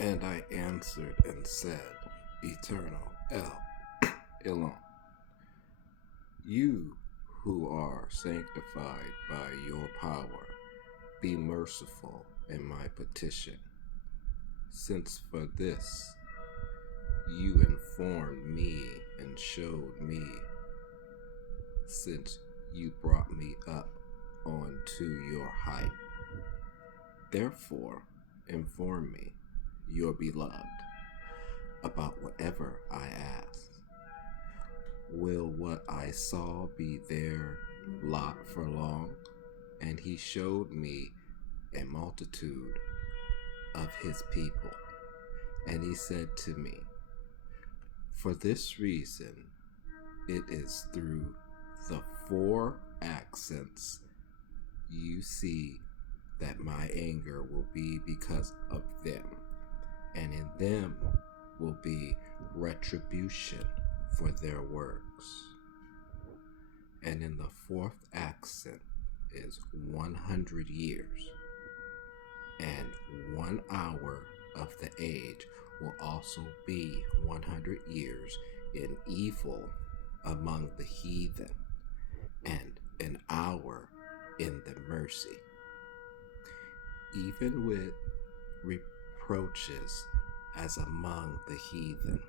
And I answered and said, Eternal El Elon, you who are sanctified by your power, be merciful in my petition, since for this you informed me and showed me, since you brought me up onto your height. Therefore, inform me, your beloved, about whatever I ask. Will what I saw be their lot for long? And he showed me a multitude of his people. And he said to me, for this reason, it is through the 4 accents you see that my anger will be because of them, and in them will be retribution for their works. And in the 4th accent is 100 years, and 1 hour of the age will also be 100 years in evil among the heathen, and an hour in the mercy, even with reproaches as among the heathen.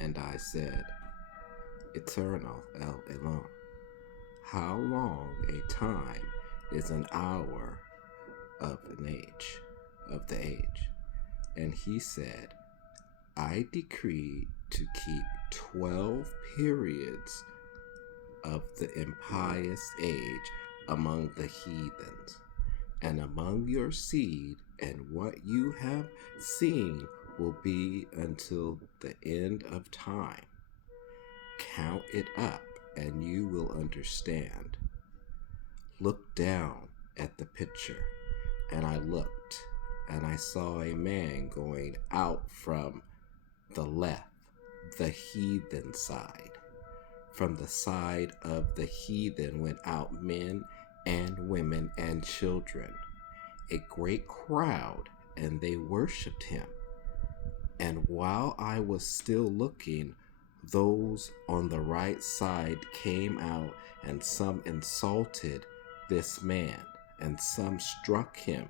And I said, Eternal El Elon, how long a time is an hour of the age? And he said, I decree to keep 12 periods of the impious age among the heathens, and among your seed, and what you have seen will be until the end of time. Count it up, and you will understand. Look down at the picture. And I looked, and I saw a man going out from the left, the heathen side. From the side of the heathen went out men and women and children, a great crowd, and they worshipped him. And while I was still looking, those on the right side came out, and some insulted this man, and some struck him,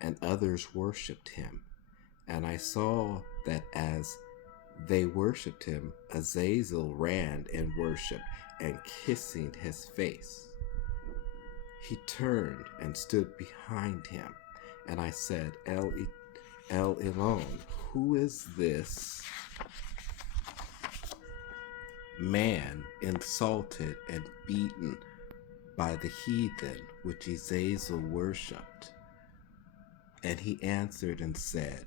and others worshipped him. And I saw that as they worshipped him, Azazel ran and worshipped, and kissing his face. He turned and stood behind him, and I said, El Elon, who is this man insulted and beaten by the heathen which Azazel worshipped? And he answered and said,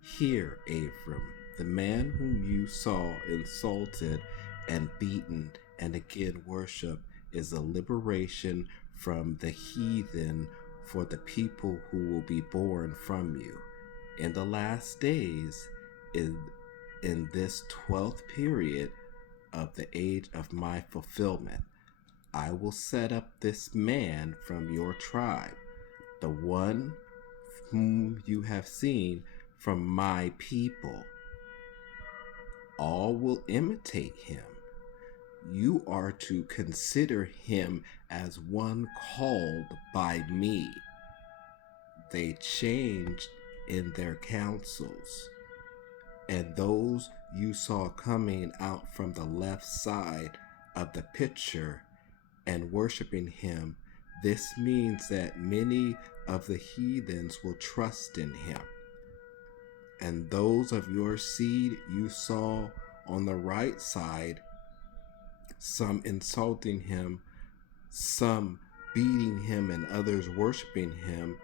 Hear, Avraham, the man whom you saw insulted and beaten and again worship is a liberation from the heathen for the people who will be born from you. In the last days, in this 12th period of the age of my fulfillment, I will set up this man from your tribe, the one whom you have seen from my people. All will imitate him. You are to consider him as one called by me. They changed in their counsels, and those you saw coming out from the left side of the picture and worshiping him, this means that many of the heathens will trust in him. And those of your seed you saw on the right side, some insulting him, some beating him, and others worshiping him,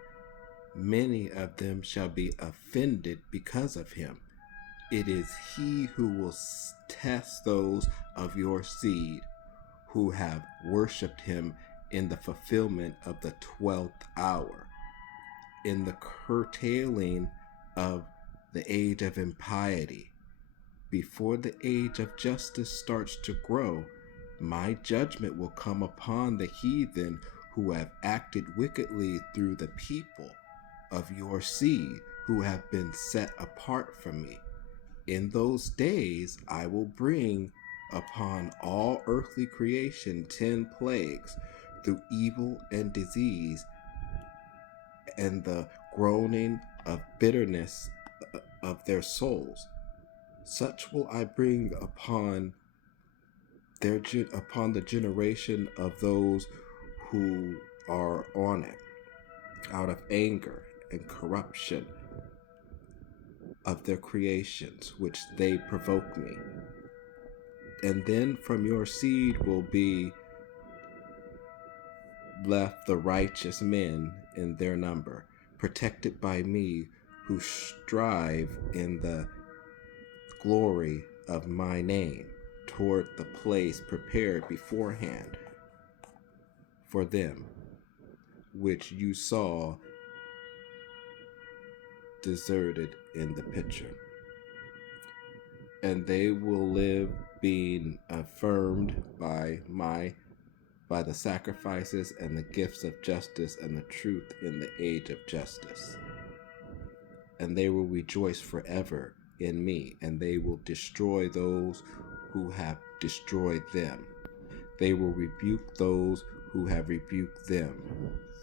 many of them shall be offended because of him. It is he who will test those of your seed who have worshipped him in the fulfillment of the 12th hour, in the curtailing of the age of impiety. Before the age of justice starts to grow, my judgment will come upon the heathen who who have acted wickedly through the people of your seed who have been set apart from me. In those days I will bring upon all earthly creation 10 plagues through evil and disease and the groaning of bitterness of their souls. Such will I bring upon the generation of those who are on it, out of anger and corruption of their creations, which they provoke me. And then from your seed will be left the righteous men in their number, protected by me, who strive in the glory of my name toward the place prepared beforehand for them, which you saw deserted in the picture. And they will live, being affirmed by the sacrifices and the gifts of justice and the truth in the age of justice. And they will rejoice forever in me, and they will destroy those who have destroyed them. They will rebuke those who have rebuked them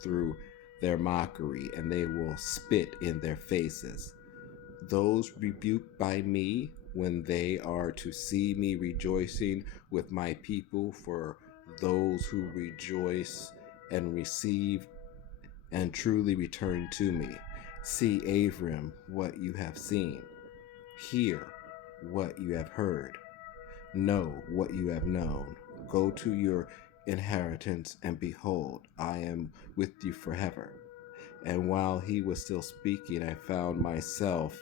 through their mockery, and they will spit in their faces. Those rebuked by me, when they are to see me rejoicing with my people, for those who rejoice and receive and truly return to me. See, Avraham, what you have seen. Hear what you have heard. Know what you have known. Go to your inheritance, and behold, I am with you forever. And while he was still speaking, I found myself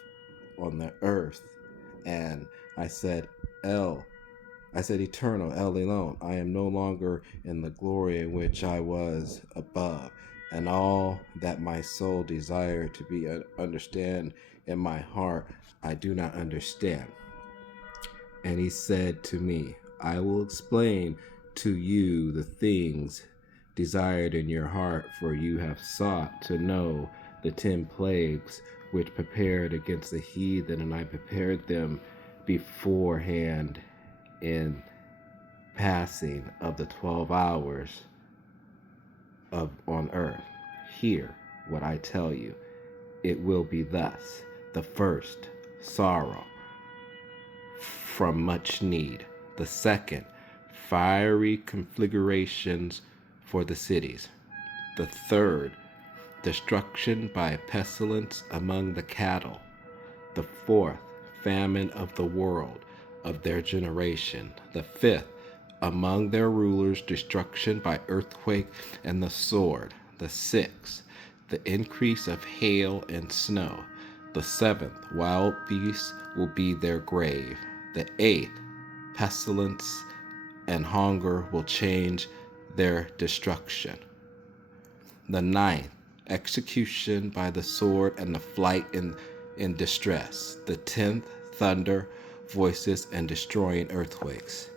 on the earth, and I said, Eternal, El Elyon, I am no longer in the glory in which I was above, and all that my soul desired to be understand in my heart, I do not understand. And he said to me, I will explain to you the things desired in your heart, for you have sought to know the 10 plagues which prepared against the heathen, and I prepared them beforehand in passing of the 12 hours on earth. Hear what I tell you. It will be thus. The first, sorrow from much need. The second, fiery conflagrations for the cities. The third, destruction by pestilence among the cattle. The fourth, famine of the world of their generation. The fifth, among their rulers, destruction by earthquake and the sword. The sixth, the increase of hail and snow. The seventh, wild beasts will be their grave. The eighth, pestilence and hunger will change their destruction. The ninth, execution by the sword and the flight in distress. The 10th, thunder, voices, and destroying earthquakes.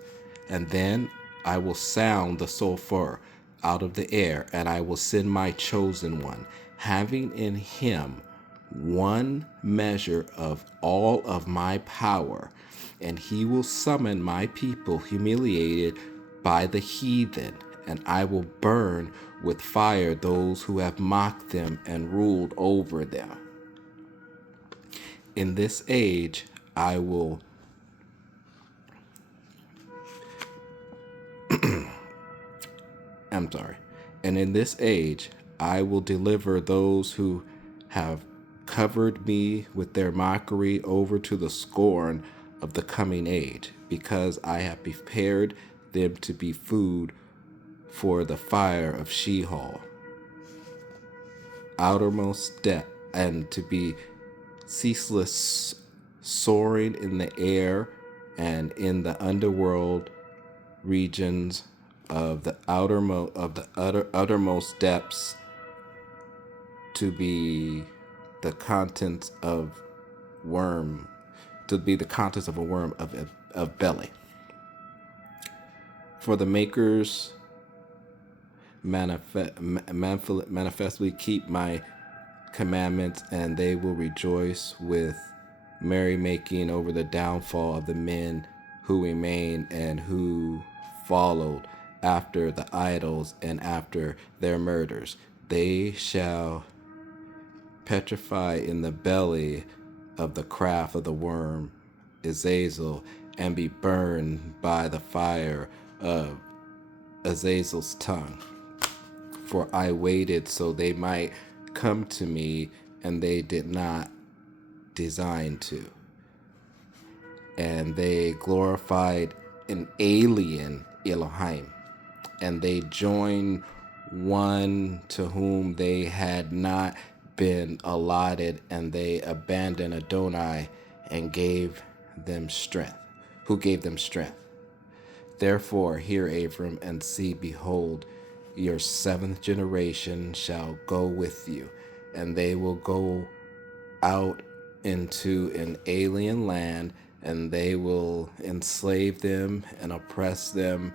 And then I will sound the sulfur out of the air, and I will send my chosen one, having in him one measure of all of my power, and he will summon my people humiliated by the heathen, and I will burn with fire those who have mocked them and ruled over them. In this age I will And in this age I will deliver those who have covered me with their mockery over to the scorn of the coming age, because I have prepared them to be food for the fire of Sheol, outermost depth, and to be ceaseless soaring in the air and in the underworld regions of the uttermost depths, to be the contents of a worm of belly. For the makers manifestly keep my commandments, and they will rejoice with merrymaking over the downfall of the men who remain and who followed after the idols and after their murders. They shall petrify in the belly of the craft of the worm Azazel, and be burned by the fire of Azazel's tongue. For I waited so they might come to me, and they did not design to. And they glorified an alien Elohim, and they joined one to whom they had not been allotted, and they abandoned Adonai and gave them strength. Who gave them strength? Therefore, hear, Abram, and see, behold, your seventh generation shall go with you, and they will go out into an alien land, and they will enslave them and oppress them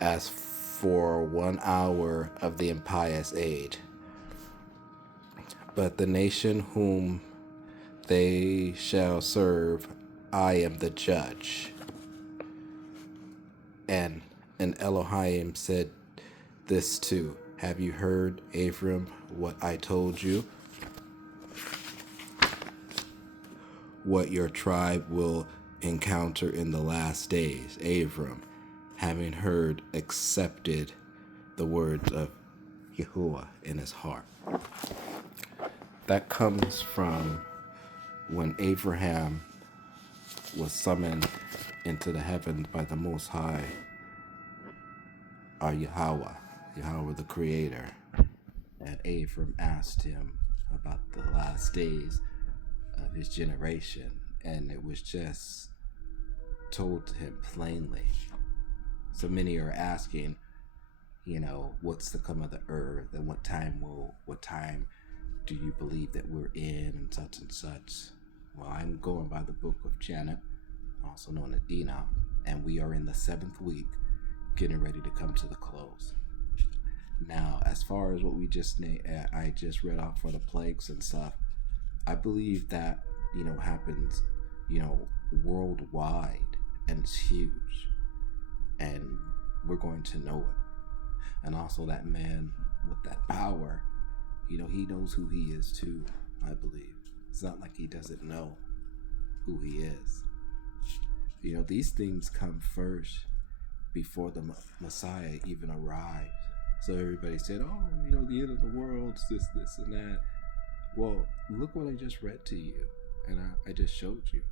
as for 1 hour of the impious age. But the nation whom they shall serve, I am the judge. And Elohim said this too. Have you heard, Avraham, what I told you? What your tribe will encounter in the last days. Avraham, having heard, accepted the words of Yahuah in his heart. That comes from when Avraham was summoned into the heavens by the Most High, our Yahuah the Creator. And Avraham asked him about the last days of his generation, and it was just told to him plainly. So many are asking, what's to come of the earth, and what time do you believe that we're in, and such and such. Well, I'm going by the book of Janet, also known as Enoch, and we are in the 7th week, getting ready to come to the close. Now, as far as what I just read out for the plagues and stuff, I believe that, happens, worldwide, and it's huge, and we're going to know it. And also that man with that power, he knows who he is too, I believe. It's not like he doesn't know who he is. These things come first before the Messiah even arrives. So everybody said, the end of the world, this, and that. Well, look what I just read to you, and I just showed you.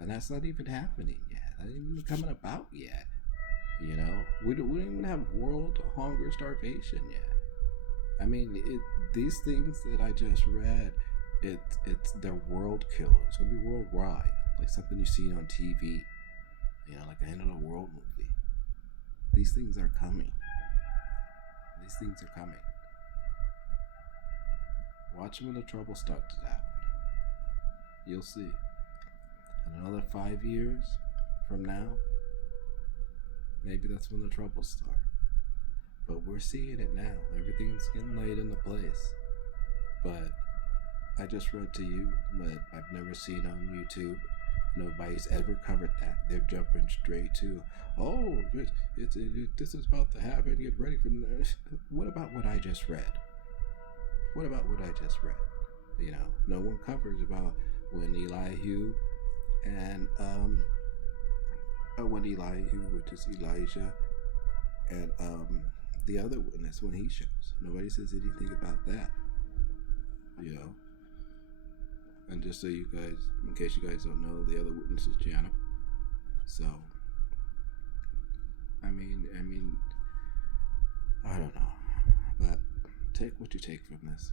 And that's not even happening yet. That ain't even coming about yet. We don't even have world hunger, starvation yet. I mean, these things that I just read, they're world killers. It's gonna be worldwide, like something you've seen on TV, like an end of the world movie. These things are coming. Watch when the trouble starts out. You'll see. In another 5 years from now, maybe that's when the troubles start. But we're seeing it now. Everything's getting laid into place. But I just read to you, but I've never seen on YouTube. Nobody's ever covered that. They're jumping straight to, this is about to happen. Get ready for this. What about what I just read? No one covers about when Elihu and which is Elijah, and the other witness when he shows. Nobody says anything about that. And just so you guys, in case you guys don't know, the other witness is Jana. So, I mean, I don't know, but take what you take from this.